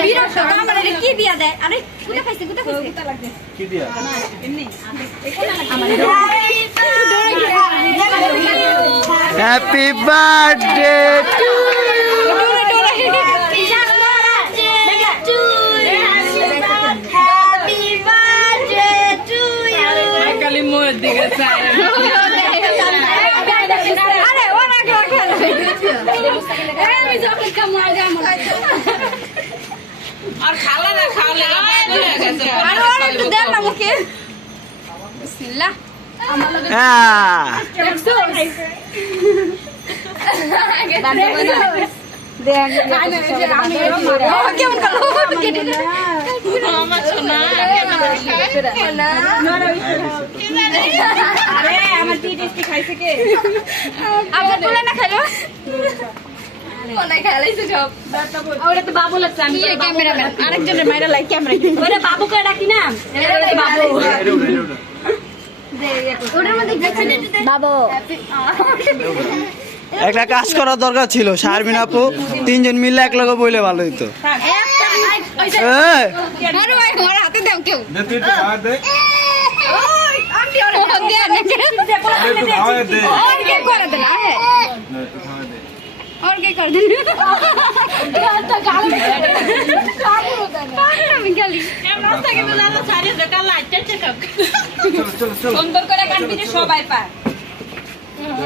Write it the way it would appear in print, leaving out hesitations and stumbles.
বিরক্ত আমার এটা কি দিয়া দেয় আরে কুটা খাইছে কি দিয়া এমনি হ্যাপি বার্থডে টু খালি মোর দিকে চায় আরে ওরা খেলা আমি যখন কামড়া যায় আমার আর খালা না খাওয়ালে আর ওরা একটু দেন না মুখে বিসমিল্লাহ আমার লগে দেখছো দেখ আমি কেমন কালো কেটে আমার সোনা আরে আমার টিটি খাইছে কে আমার বলে না খালো কোনায় খেলাইছে সব ওরে তো বাবু লাগছে আমি ক্যামেরাম্যান আরেকজনের মাইরা লাইক ক্যামেরা ওরে বাবুকে ডাকি না এটা বাবু ওটার মধ্যে গেছে বাবু একটা কাজ করার দরকার ছিল শারমিন আপু তিনজন মিলে এক লগে বইলে ভালো হইতো হাতে দাও কেউ দে তুই তো খাওয়া দে আন্টি ওরে দে না তুই খাওয়া দে और क्या कर देना है না তুই খাওয়া দে और क्या कर देना तो गाल में আমি গালি রাস্তা কিন্তু দাদা সারি দোকান লাইট চেক চল চল চল সুন্দর করে কাটবি সবাই পায়